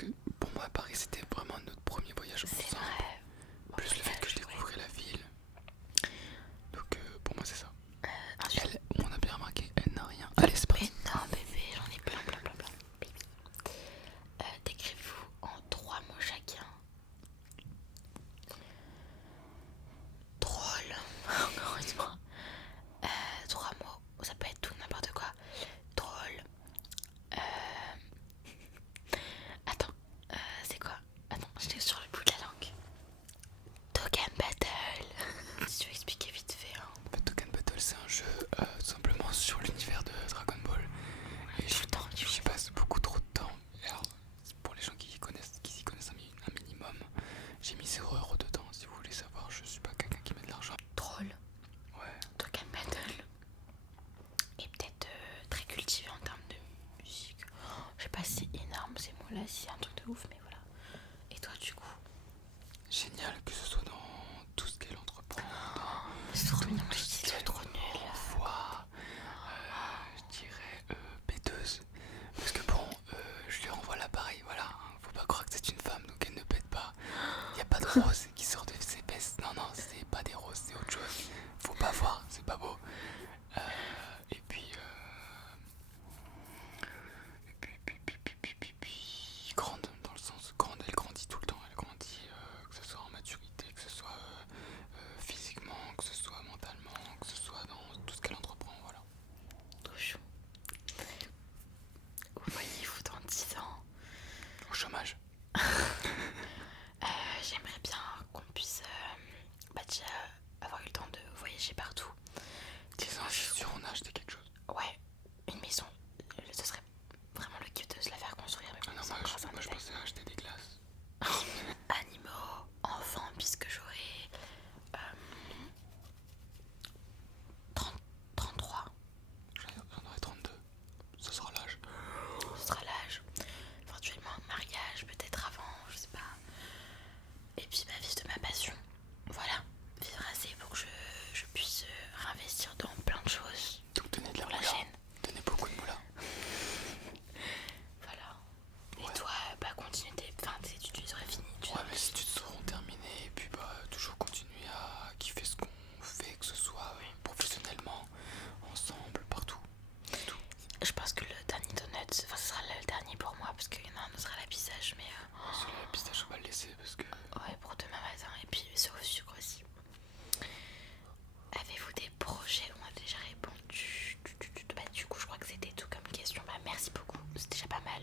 que pour moi Paris c'était vraiment notre premier voyage C'est ensemble. vrai. Plus le fait que je découvrais la ville. Donc pour moi c'est ça. Ensuite, Elle, on a bien remarqué, elle n'a rien. Allez c'est parti. mais non bébé, j'en ai plein. Baby. Décrivez-vous en 3 mots chacun. Drôle. Encore une fois. 3 mots, ça peut être tout, n'importe quoi. Drôle. Attends, c'est quoi? Attends, j'étais sur le bout de la langue. Dokkan Battle. Si tu veux expliquer vite fait. Hein. En fait, Dokkan Battle c'est un jeu tout simplement sur l'univers de Dragon Ball. Et j'y passe beaucoup trop de temps. Alors, pour les gens qui s'y connaissent un minimum, j'ai mis 0€ dedans. Si vous voulez savoir, je suis pas quelqu'un qui met de l'argent. Drôle. Ouais. Dokkan Battle. Et peut-être très cultivé en termes de musique. Je sais pas si c'est énorme ces mots-là, si c'est un truc de ouf, mais voilà. Et toi, du coup? Génial que ce soit dans tout ce qu'elle entreprend. C'est trop mignon, c'est trop nul. Envoie, je dirais péteuse. Parce que bon, je lui renvoie l'appareil, voilà. Faut pas croire que c'est une femme, donc elle ne pète pas. Y a pas de rose qui sort de ses fesses. Non, c'est pas des roses, c'est autre chose. Faut pas voir, c'est pas beau. Et puis, grande, dans le sens grande, elle grandit tout le temps. Elle grandit, que ce soit en maturité, que ce soit physiquement, que ce soit mentalement, que ce soit dans tout ce qu'elle entreprend, voilà. Trop chou. Où voyez-vous dans 10 ans? Au chômage. J'aimerais bien qu'on puisse déjà avoir eu le temps de voyager partout. 10 ans, je suis sûr, on a acheté quelque chose. Ouais, une maison. Ce serait vraiment le kiff de se la faire construire. Mais Ah non, moi je pensais acheter des glaces. Animaux, enfants, puisque j'aurai 33. J'en aurais 32. Ce sera l'âge. Ce sera l'âge. Éventuellement un mariage, peut-être avant, je sais pas. Et puis ma vie de ma passion. Voilà, vivre assez pour que je puisse réinvestir dans plein de choses. Donc tenez de la Pour la moula. chaîne. Tenez beaucoup de moula. Voilà. Ouais. Et toi, bah continue tes études, tu aurais fini. Ouais, mes études seront terminées. Et puis bah, toujours continuer à kiffer ce qu'on fait, que ce soit professionnellement, ensemble, partout. Tout. Je pense que le dernier donut, enfin ce sera le dernier pour moi parce qu'il y en a un autre à la pistache, mais Celui à la pistache, on va le laisser parce que. ouais, pour demain matin. Et puis sur le sucre aussi. Avez-vous des projets? On a déjà répondu. Bah, du coup, je crois que c'était tout comme question. Bah, merci beaucoup, c'est déjà pas mal.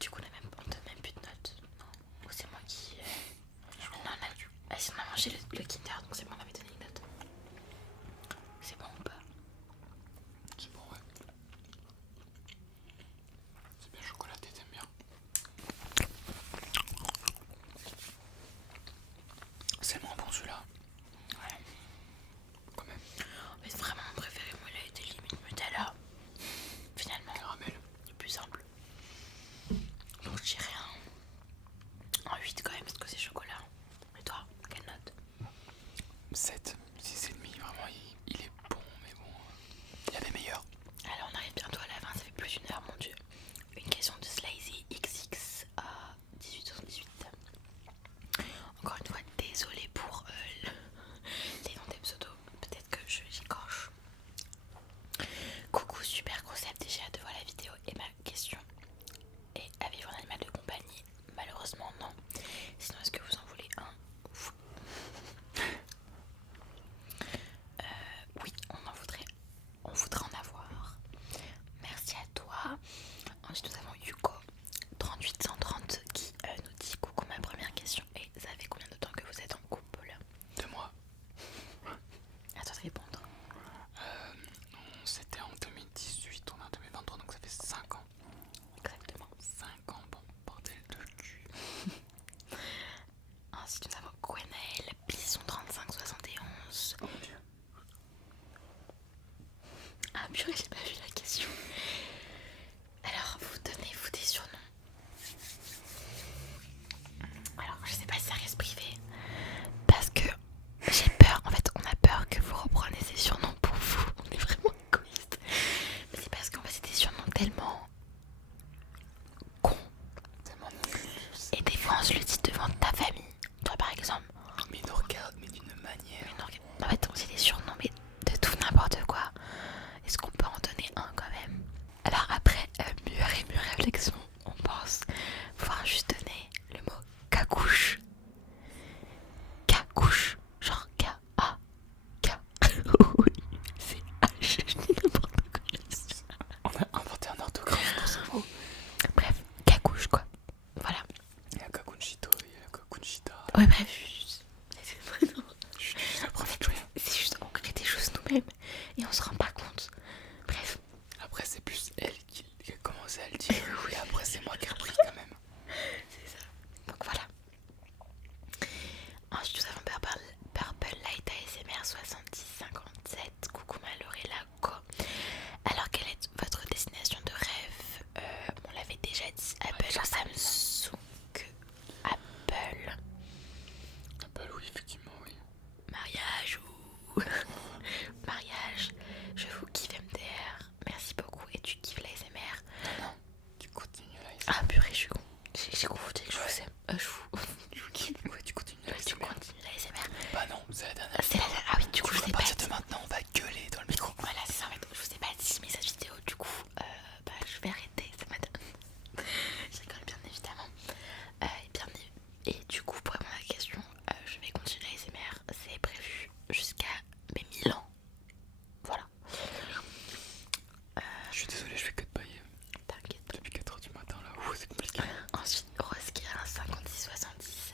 Du coup, on donne même plus de notes. Non, ou c'est moi qui. Non, si on a mangé le Kinder, donc c'est moi qui avait donné une note. C'est bon ou pas? C'est bon, ouais. C'est bien chocolaté, t'aimes bien. C'est moins bon celui-là. Ouais. Quand même. Mais vraiment, mon préféré, moi, il a été limite Nutella. Finalement, Caramel. le plus simple. Donc, je dirais un 8 quand même, parce que c'est chocolat. Et toi, quelle note? 7, 6,5. Vraiment, il est bon, mais bon. Il y a des meilleurs. Alors, on arrive bientôt à la fin, ça fait plus d'une heure, mon dieu. Une question de Slazy XX à 1878. Encore une fois, désolée pour les noms des pseudos. Peut-être que j'écorche. Coucou, super concept, j'ai hâte de voir la vidéo. Et ma question est: avez-vous un animal de compagnie? Malheureusement, non. Sinon, est-ce que vous en voulez un? Oui, on voudrait en avoir. Merci à toi. Ensuite, nous avons Yuko 3830 qui nous dit: coucou, ma première question est: ça fait combien de temps que vous êtes en couple? 2 mois. À toi de répondre. C'était en 2018, on est en 2023, donc ça fait 5 ans. Exactement. 5 ans, bon, bordel de cul. Ensuite, nous avons Gwenaël Bisson 3571. Oh mon dieu. Ah purée, j'ai pas vu la question. Alors, vous donnez-vous des surnoms? Alors, je sais pas si ça reste privé, parce que j'ai peur, en fait, on a peur que vous repreniez ces surnoms pour vous. On est vraiment égoïste. Mais c'est parce qu'en fait, c'est des surnoms tellement Ouais, bref, non, Je profite plus rien. c'est juste on crée des choses nous-mêmes et on se rend pas compte. Bref, Après, c'est plus elle qui a commencé à le dire. Et après, c'est moi qui ai repris quand même. c'est ça. Donc voilà. Ensuite, nous avons Purple Light ASMR 7057. Coucou Malorella Co. Alors, quelle est votre destination de rêve? On l'avait déjà dit, Apple ou Samsung? Apple. Apple, oui, effectivement, oui. Mariage ou... Mariage. Je vous kiffe MDR. Merci beaucoup. Et tu kiffes l'ASMR? Non, tu continues là. Ah purée, je suis con. J'ai confondu que je vous aime. Je vous kiffe. Ouais, tu continues là. Tu continues l'ASMR. Bah non, c'est la dernière. C'est la... Ah oui, du coup, je vous ai À pas partir dit. de maintenant, on va gueuler dans le micro. Voilà, c'est ça en fait. Je vous ai pas dit, mais cette vidéo, du coup, bah, je vais arrêter. C'est ma je rigole bien évidemment. Et du coup, pour répondre à la question, je vais continuer l'ASMR. C'est prévu jusqu'à mes 1000 ans. Voilà. Je suis désolé, je fais que de bailler. T'inquiète pas. Depuis 4h du matin là, c'est compliqué. Ensuite, Rose qui a un 5670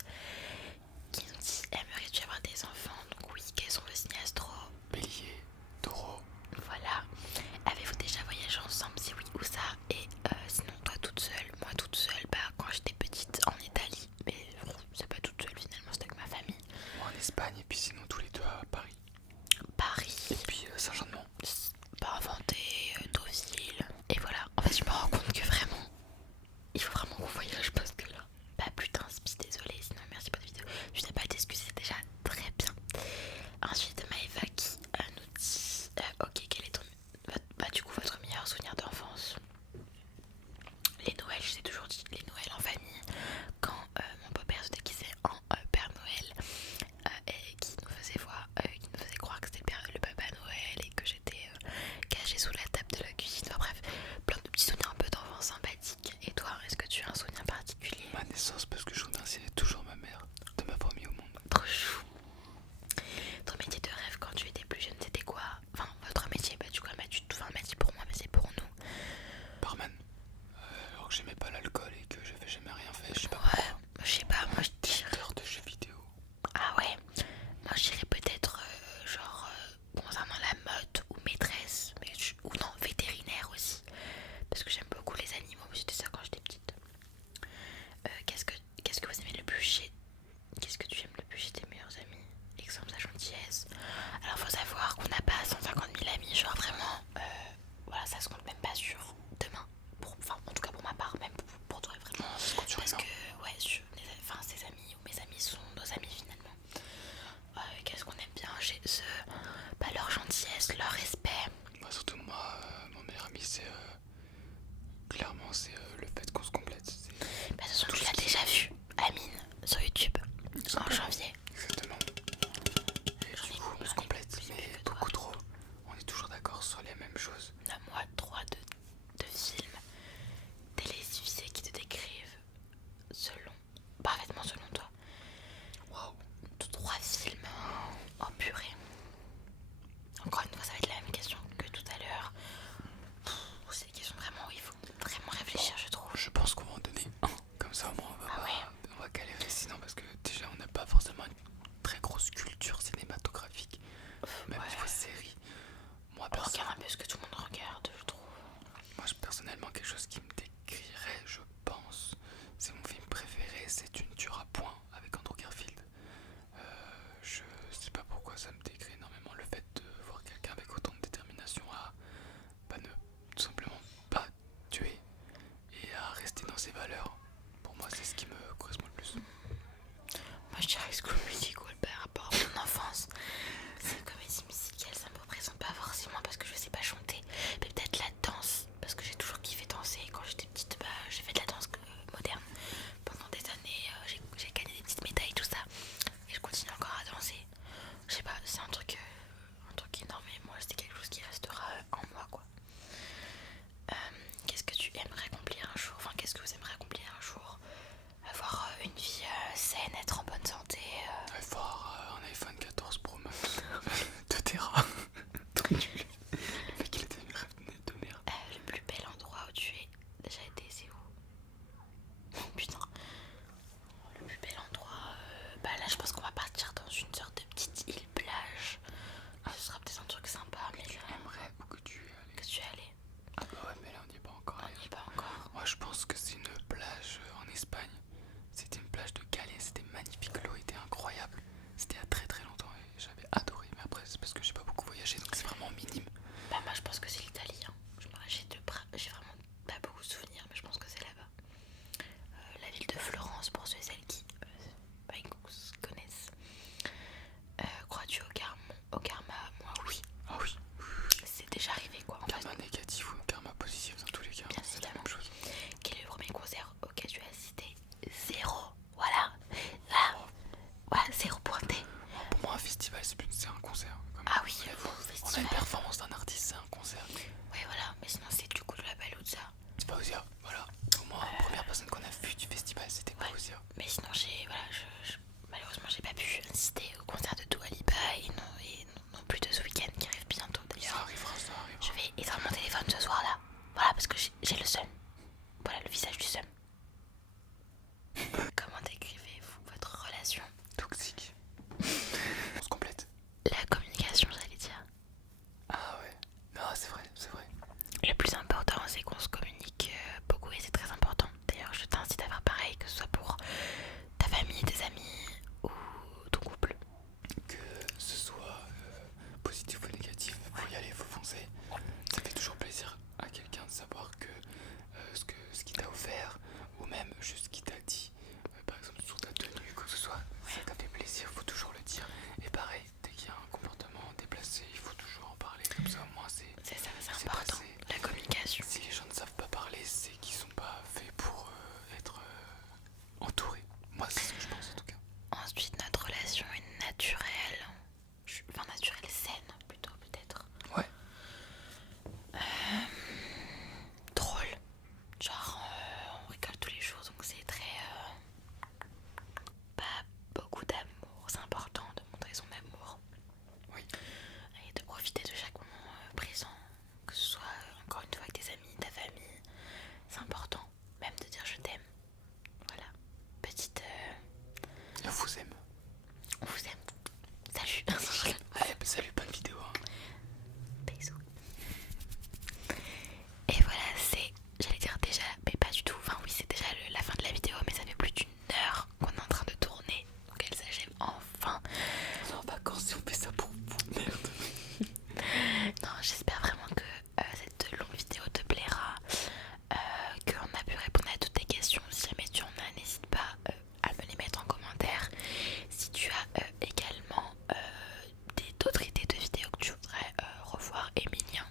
qui nous dit: aimerais-tu avoir des enfants? Donc, oui, quels sont vos signes astro? Bélier, taureau. Voilà. Avez-vous déjà voyagé ensemble? Si oui, où ça? Et sinon, toi toute seule? Moi toute seule, bah, quand j'étais petite en Italie. Mais c'est pas toute seule finalement, c'était avec ma famille. Moi en Espagne, et puis sinon tous les deux à Paris. Paris, Et puis Saint-Jean-de-Mont. pas inventé, Deauville. Et voilà. En fait, je me rends compte que vraiment, il faut vraiment qu'on voyage parce que là, pas plus d'inspi, désolé. Sinon, merci pour la vidéo. Je n'ai pas d'excuses, c'est déjà très bien. Ensuite, Maëva qui nous dit: ok, quel est du coup votre meilleur souvenir d'enfance? Les Noëls, je t'ai toujours dit, les Noëls en famille. Quand mon beau-père se déguisait en Père Noël et qui nous faisait croire que c'était le Papa Noël et que j'étais cachée sous la table de la cuisine. Enfin bref, plein de petits souvenirs un peu d'enfance sympathiques. Et toi, est-ce que tu as un souvenir particulier? Ma naissance, parce que je remercie toujours ma mère de m'avoir mis au monde. Trop chou. Ton métier de rêve quand tu étais plus jeune, c'était quoi? Enfin, votre métier, bah du coup, elle m'a dit pour moi, mais c'est pour nous. Barman. Alors que j'aimais pas l'alcool et que j'avais jamais rien fait, je sais pas Ouais, pourquoi. je sais pas, moi je dirais... Auteur de jeux vidéo. Ah ouais, moi je dirais peut-être genre concernant la mode ou maîtresse, ou non, vétérinaire aussi. Parce que j'aime beaucoup les animaux, c'était ça quand j'étais petite. Qu'est-ce que vous aimez le plus chez... Qu'est-ce que tu aimes le plus chez tes meilleurs amis? Exemple, sa gentillesse. Alors faut savoir qu'on n'a pas 150 000 amis, genre vraiment, voilà, ça se compte même pas sur demain. Enfin, en tout cas pour ma part, même pour toi vraiment. Non, ça se compte sur Parce rien. que, ouais, ses amis ou mes amis sont nos amis finalement. Qu'est-ce qu'on aime bien chez eux? Bah, leur gentillesse, leur respect. Bah, surtout moi, mon meilleur ami, c'est clairement c'est le fait qu'on se complète. Bah, de toute façon, tu l'as déjà vu, Amine, sur YouTube, en janvier. Exactement. Et du coup, on se complète, mais beaucoup trop. On est toujours d'accord sur les mêmes choses. Nomme-moi 3 de films télévisés qui te décrivent parfaitement selon toi. Waouh. 3 films. Oh purée. Encore une fois, ça va être la même question que tout à l'heure. C'est des questions vraiment où il faut vraiment réfléchir, je trouve. Je pense qu'on va en donner un. Comme ça, au moins, Ah ouais. on va galérer. Sinon, parce que déjà, on n'a pas forcément une très grosse culture cinématographique. Même niveau série. Moi, On regarde un peu ce que tout le monde regarde, je trouve. Moi, personnellement, quelque chose qui me décrirait, je pense, c'est mon film préféré, c'est Tu ne tueras point avec Andrew Garfield. Je sais pas pourquoi ça me décrit énormément le fait de voir quelqu'un avec autant de détermination à ne tout simplement pas tuer et à rester dans ses valeurs. Pour moi, c'est ce qui me correspond le plus. Moi, je dirais School Musical par rapport à mon enfance. C'est une comédie musicale, ça me représente pas forcément parce que je sais pas chanter, mais peut-être la danse, parce que j'ai toujours kiffé danser. Quand j'étais petite, bah, j'ai fait de la danse moderne pendant des années, j'ai gagné des petites médailles, tout ça, et je continue encore à danser. Je sais pas, c'est un truc énorme, et moi c'est quelque chose qui restera en moi, quoi. Qu'est-ce que tu aimerais accomplir un jour? Enfin, qu'est-ce que vous aimeriez accomplir un jour? Avoir une vie saine, être en bonne santé. Il faut avoir un iPhone 14 Pro Max. moi, première personne qu'on a vue du festival, c'était Ouais. Cosia. Mais sinon, malheureusement, j'ai pas pu assister au concert de Dua Lipa et non plus de ce week-end qui arrive bientôt Ça d'ailleurs. arrivera, ça arrivera. Je vais éteindre mon téléphone ce soir là. Voilà, parce que j'ai le seum. Voilà, le visage du seum. Comment décrivez-vous votre relation? Toxique. On se complète. La communication, j'allais dire. Ah ouais. Non, c'est vrai, c'est vrai. Le plus important, c'est qu'on se communique beaucoup et c'est très important. D'ailleurs, je t'incite à faire pareil, que ce soit pour ta famille, tes amis ou ton couple. Que ce soit positif ou négatif, faut y aller, faut foncer. Ça fait toujours plaisir à quelqu'un de savoir que ce qu'il t'a offert, ou même juste ce qu'il t'a dit, par exemple sur ta tenue, quoi que ce soit, ça t'a fait plaisir, faut toujours le dire. Et pareil, dès qu'il y a un comportement déplacé, il faut toujours en parler, comme ça au moins c'est C'est ça, c'est c'est important. passé. La communication. Si les gens ne savent pas parler, c'est qu'ils sont pas faits pour être entourés. Moi, c'est ce que je pense en tout cas. Ensuite, notre relation est naturelle. Enfin, naturelle, saine plutôt, peut-être. Ouais. Drôle. Genre, on rigole tous les jours, donc c'est très. Pas beaucoup d'amour. C'est important de montrer son amour. Oui. Et de profiter de chaque moment présent. Que ce soit, encore une fois, avec tes amis, ta famille. C'est important. Même de dire je t'aime. Voilà. Petite. Et on vous aime. On vous aime. Salut. Allez, salut, bonne vidéo. Hein. Bisous. Et voilà, j'allais dire déjà, mais pas du tout. Enfin oui, c'est déjà la fin de la vidéo, mais ça fait plus d'1 heure qu'on est en train de tourner. Donc elle s'achève enfin. On est en vacances si on fait ça pour vous. Merde. Non, j'espère vraiment que cette longue vidéo te plaira. Qu'on a pu répondre à toutes tes questions. Si jamais tu en as, n'hésite pas à me les mettre en commentaire. Si tu as également d'autres idées de vidéos que tu voudrais revoir Emilien,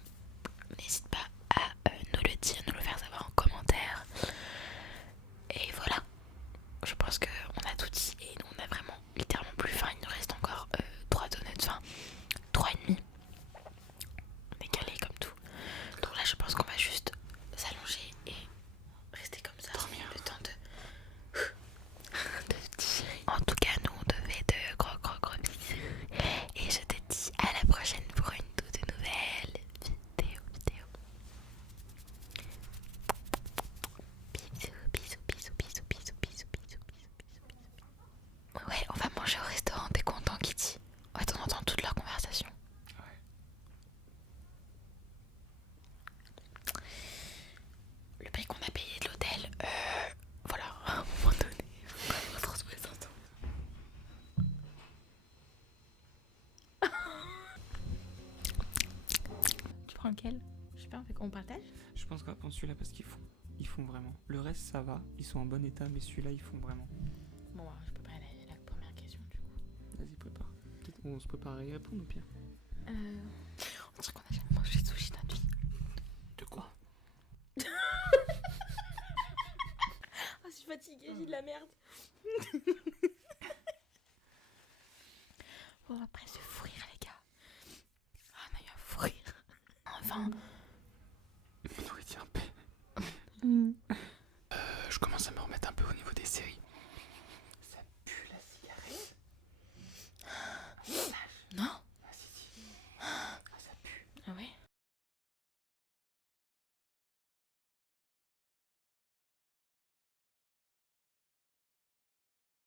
n'hésite pas à nous le dire, nous le faire savoir en commentaire. Et voilà, je pense qu'on a tout dit et nous on a vraiment littéralement plus faim. Il nous reste encore 3 donuts, enfin 3,5. On est calé comme tout. Donc là je pense qu'on va juste s'allonger et rester comme ça. Dormir. Le temps de tirer. En tout cas, nous on te fait de gros bisous. Et je te dis à la prochaine pour une toute nouvelle vidéo. Bisous. Ouais, on va manger au restaurant, t'es content Kitty? Ouais, on entend toute leur conversation. Ouais. Le prix qu'on a payé de l'hôtel, voilà, à un moment donné, on va retrouver ça. Tu prends lequel? Je sais pas, on partage? Je pense qu'on va prendre celui-là parce ils font vraiment. Le reste ça va, ils sont en bon état, mais celui-là ils font vraiment. Bon, je peux pas la première question du coup. Vas-y, prépare. Peut-être on se prépare à y répondre au pire. On dirait qu'on a jamais mangé de sushi de notre vie. De quoi? Ah, je suis fatiguée, j'ai de la merde. On va presque fou rire, les gars. Ah, on a eu un fou rire. Enfin. Nourriture en paix. Je commence à me remettre un peu au niveau des séries.